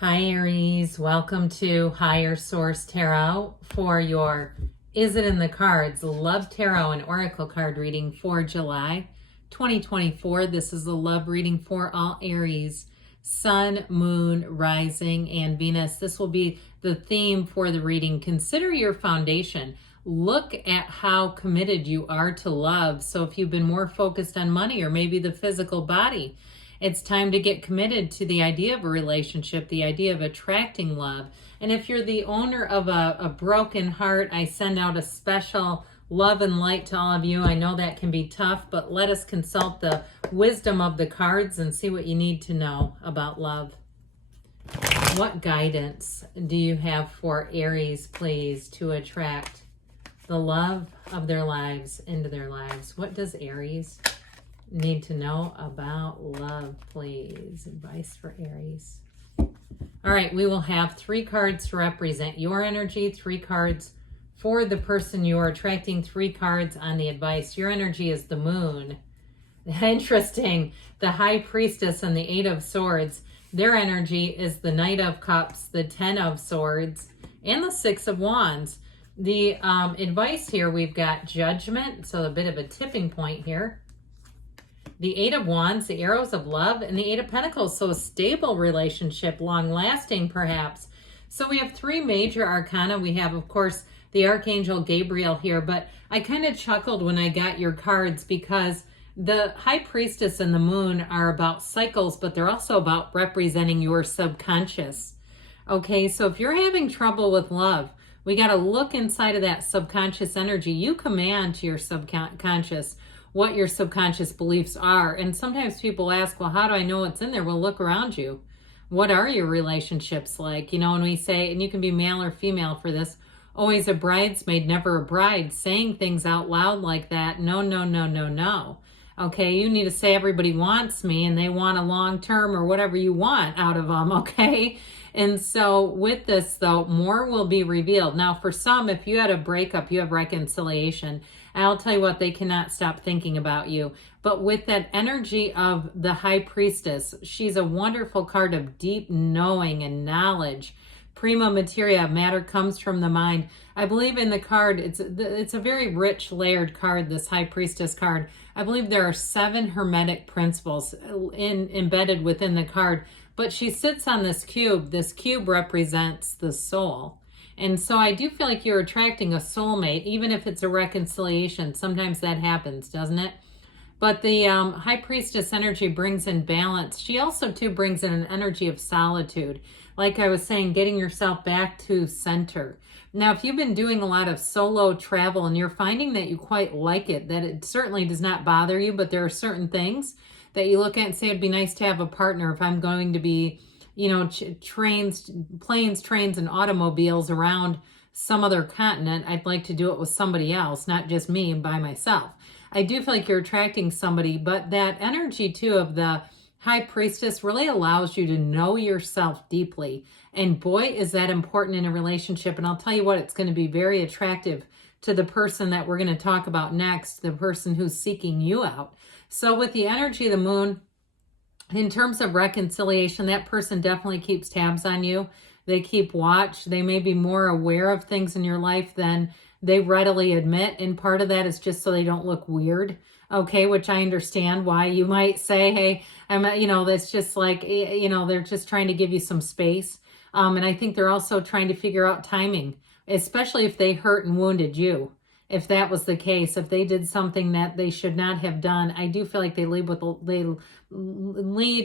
Hi Aries, welcome to Higher Source Tarot for your Is It in the Cards Love Tarot and Oracle card reading for July 2024. This is a love reading for all Aries, Sun, Moon, Rising, and Venus. This will be the theme for the reading. Consider your foundation. Look at how committed you are to love. So if you've been more focused on money or maybe the physical body, it's time to get committed to the idea of a relationship, the idea of attracting love. And if you're the owner of a broken heart, I send out a special love and light to all of you. I know that can be tough, but let us consult the wisdom of the cards and see what you need to know about love. What guidance do you have for Aries, please, to attract the love of their lives into their lives? What does Aries need to know about love, please? Advice for Aries. All right, we will have 3 cards to represent your energy, 3 cards for the person you are attracting, 3 cards on the advice. Your energy is the Moon. Interesting. The High Priestess and the 8 of Swords. Their energy is the Knight of Cups, the 10 of Swords, and the 6 of Wands. The advice here, we've got Judgment, so a bit of a tipping point here. The 8 of Wands, the Arrows of Love, and the 8 of Pentacles. So a stable relationship, long-lasting perhaps. So we have 3 major arcana. We have, of course, the Archangel Gabriel here. But I kind of chuckled when I got your cards because the High Priestess and the Moon are about cycles, but they're also about representing your subconscious. Okay, so if you're having trouble with love, we got to look inside of that subconscious energy. You command to your subconscious what your subconscious beliefs are. And sometimes people ask, well, how do I know what's in there? Well, look around you. What are your relationships like? You know, when we say, and you can be male or female for this, always a bridesmaid, never a bride. Saying things out loud like that, no, no, no, no, no. Okay, you need to say everybody wants me and they want a long-term or whatever you want out of them, okay? And so with this, though, more will be revealed. Now, for some, if you had a breakup, you have reconciliation. I'll tell you what, they cannot stop thinking about you. But with that energy of the High Priestess, she's a wonderful card of deep knowing and knowledge. Prima materia, matter comes from the mind. I believe in the card, it's a very rich, layered card, this High Priestess card. I believe there are 7 hermetic principles embedded within the card. But she sits on this cube. This cube represents the soul. And so I do feel like you're attracting a soulmate, even if it's a reconciliation. Sometimes that happens, doesn't it? But the High Priestess energy brings in balance. She also, too, brings in an energy of solitude. Like I was saying, getting yourself back to center. Now, if you've been doing a lot of solo travel and you're finding that you quite like it, that it certainly does not bother you, but there are certain things that you look at and say, it'd be nice to have a partner if I'm going to be, you know, planes, trains, and automobiles around some other continent. I'd like to do it with somebody else, not just me and by myself. I do feel like you're attracting somebody, but that energy too of the High Priestess really allows you to know yourself deeply. And boy, is that important in a relationship. And I'll tell you what, it's going to be very attractive to the person that we're going to talk about next, the person who's seeking you out. So with the energy of the Moon, in terms of reconciliation, that person definitely keeps tabs on you. They keep watch. They may be more aware of things in your life than they readily admit. And part of that is just so they don't look weird. Okay, which I understand why you might say, hey, that's just like, they're just trying to give you some space. And I think they're also trying to figure out timing, especially if they hurt and wounded you. If that was the case, if they did something that they should not have done, I do feel like they lead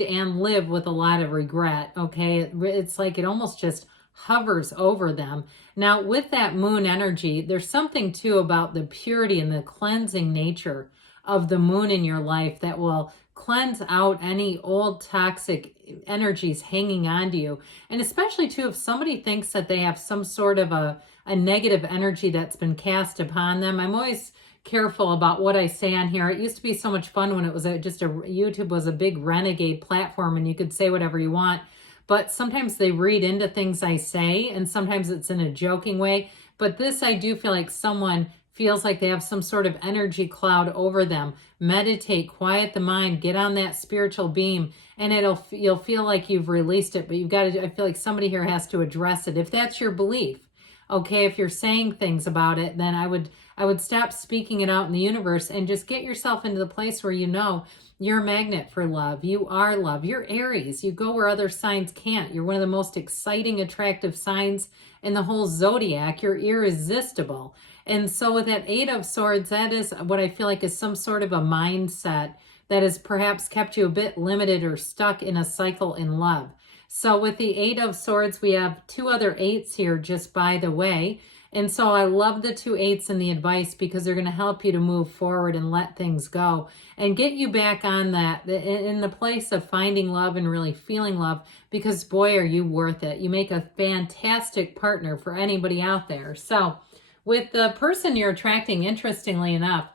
and live with a lot of regret, okay? It's like it almost just hovers over them. Now, with that Moon energy, there's something, too, about the purity and the cleansing nature of the Moon in your life that will cleanse out any old toxic energies hanging on to you. And especially, too, if somebody thinks that they have some sort of a negative energy that's been cast upon them. I'm always careful about what I say on here. It used to be so much fun when it was YouTube was a big renegade platform and you could say whatever you want. But sometimes they read into things I say and sometimes it's in a joking way. But this, I do feel like someone feels like they have some sort of energy cloud over them. Meditate, quiet the mind, get on that spiritual beam, and you'll feel like you've released it, but you've got to, I feel like somebody here has to address it. If that's your belief, okay, if you're saying things about it, then I would stop speaking it out in the universe and just get yourself into the place where you know you're a magnet for love. You are love. You're Aries. You go where other signs can't. You're one of the most exciting, attractive signs in the whole zodiac. You're irresistible. And so with that Eight of Swords, that is what I feel like is some sort of a mindset that has perhaps kept you a bit limited or stuck in a cycle in love. So with the Eight of Swords, we have two other eights here, just by the way. And so I love the two eights and the advice because they're going to help you to move forward and let things go and get you back on that, in the place of finding love and really feeling love, because boy, are you worth it. You make a fantastic partner for anybody out there. So with the person you're attracting, interestingly enough,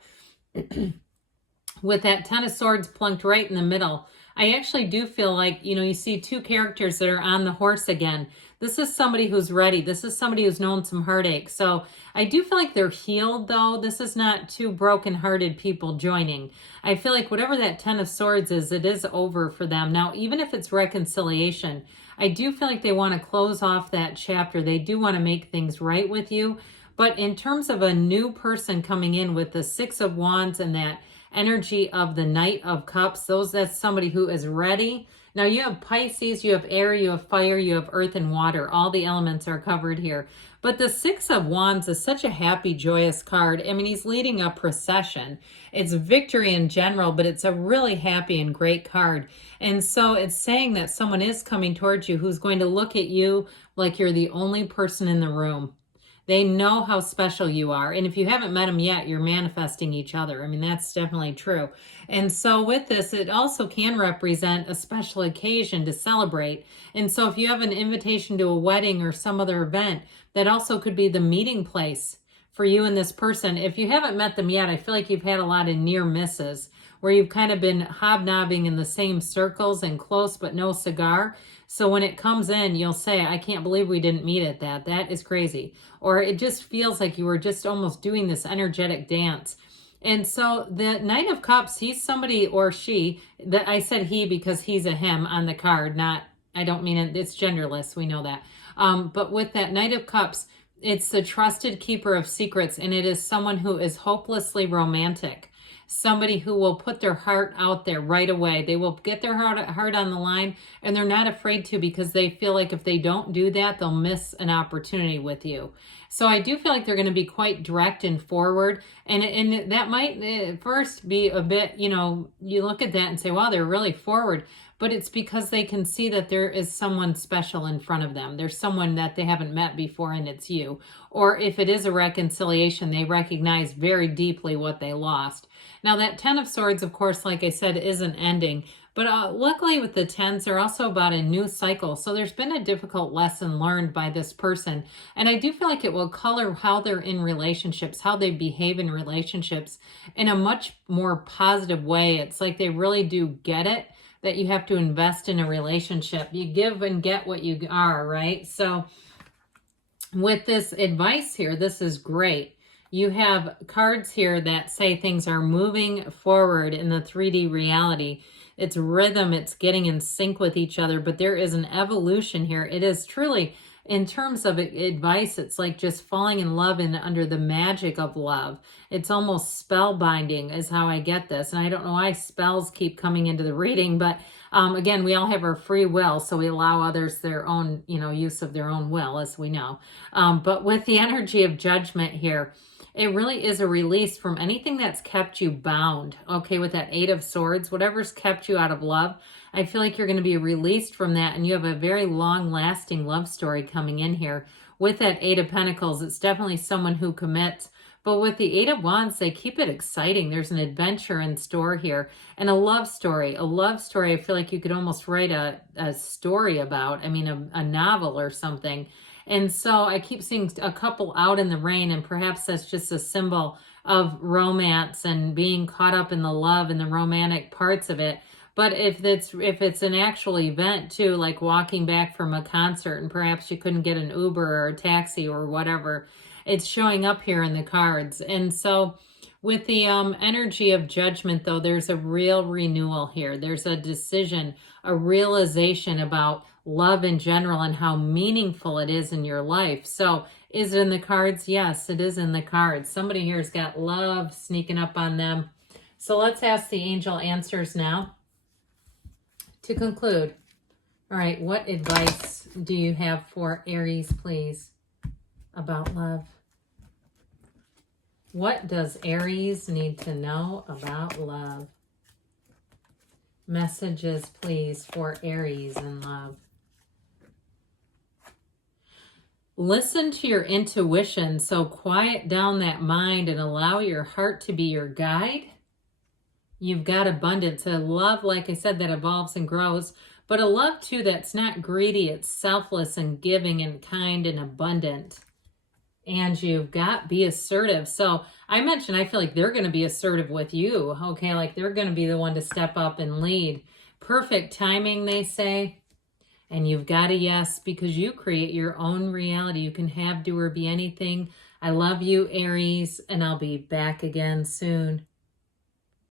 with that Ten of Swords plunked right in the middle, I actually do feel like, you see two characters that are on the horse again. This is somebody who's ready. This is somebody who's known some heartache. So I do feel like they're healed, though. This is not two broken-hearted people joining. I feel like whatever that Ten of Swords is, it is over for them. Now, even if it's reconciliation, I do feel like they want to close off that chapter. They do want to make things right with you. But in terms of a new person coming in with the Six of Wands and that energy of the Knight of Cups, that's somebody who is ready. Now you have Pisces, you have air, you have fire, you have earth and water. All the elements are covered here. But the Six of Wands is such a happy, joyous card. I mean, he's leading a procession. It's victory in general, but it's a really happy and great card. And so it's saying that someone is coming towards you who's going to look at you like you're the only person in the room. They know how special you are. And if you haven't met them yet, you're manifesting each other. I mean, that's definitely true. And so with this, it also can represent a special occasion to celebrate. And so if you have an invitation to a wedding or some other event, that also could be the meeting place for you and this person. If you haven't met them yet, I feel like you've had a lot of near misses where you've kind of been hobnobbing in the same circles and close but no cigar. So when it comes in, you'll say, I can't believe we didn't meet at that. That is crazy. Or it just feels like you were just almost doing this energetic dance. And so the Knight of Cups, he's somebody, or she, that I said he because he's a him on the card, not, I don't mean it, it's genderless, we know that. But with that Knight of Cups, it's the trusted keeper of secrets, and it is someone who is hopelessly romantic. Somebody who will put their heart out there right away. They will get their heart on the line, and they're not afraid to, because they feel like if they don't do that, they'll miss an opportunity with you. So I do feel like they're going to be quite direct and forward, and that might at first be a bit, you look at that and say, wow, they're really forward. But it's because they can see that there is someone special in front of them. There's someone that they haven't met before, and it's you. Or if it is a reconciliation, they recognize very deeply what they lost. Now that Ten of Swords, of course, like I said, isn't ending. But luckily with the tens, they're also about a new cycle. So there's been a difficult lesson learned by this person. And I do feel like it will color how they're in relationships, how they behave in relationships in a much more positive way. It's like they really do get it, that you have to invest in a relationship. You give and get what you are, right? So with this advice here, this is great. You have cards here that say things are moving forward in the 3D reality. It's rhythm, it's getting in sync with each other, but there is an evolution here. It is truly, in terms of advice, it's like just falling in love and under the magic of love. It's almost spellbinding is how I get this. And I don't know why spells keep coming into the reading, but again, we all have our free will, so we allow others their own, use of their own will, as we know. But with the energy of judgment here, it really is a release from anything that's kept you bound, okay, with that Eight of Swords, whatever's kept you out of love. I feel like you're going to be released from that, and you have a very long-lasting love story coming in here. With that Eight of Pentacles, it's definitely someone who commits. But with the Eight of Wands, they keep it exciting. There's an adventure in store here, and a love story. A love story, I feel like you could almost write a story about, a novel or something. And so I keep seeing a couple out in the rain, and perhaps that's just a symbol of romance and being caught up in the love and the romantic parts of it. But if it's an actual event too, like walking back from a concert and perhaps you couldn't get an Uber or a taxi or whatever, it's showing up here in the cards. And so with the energy of Judgment, though, there's a real renewal here. There's a decision, a realization about love in general and how meaningful it is in your life. So is it in the cards? Yes, it is in the cards. Somebody here's got love sneaking up on them. So let's ask the angel answers now to conclude. All right, what advice do you have for Aries, please, about love? What does Aries need to know about love? Messages, please, for Aries in love. Listen to your intuition, so quiet down that mind and allow your heart to be your guide. You've got abundance, a love, like I said, that evolves and grows, but a love, too, that's not greedy. It's selfless and giving and kind and abundant. And you've got be assertive. So I mentioned, I feel like they're going to be assertive with you. Okay, like they're going to be the one to step up and lead. Perfect timing, they say. And you've got a yes, because you create your own reality. You can have, do, or be anything. I love you, Aries, and I'll be back again soon.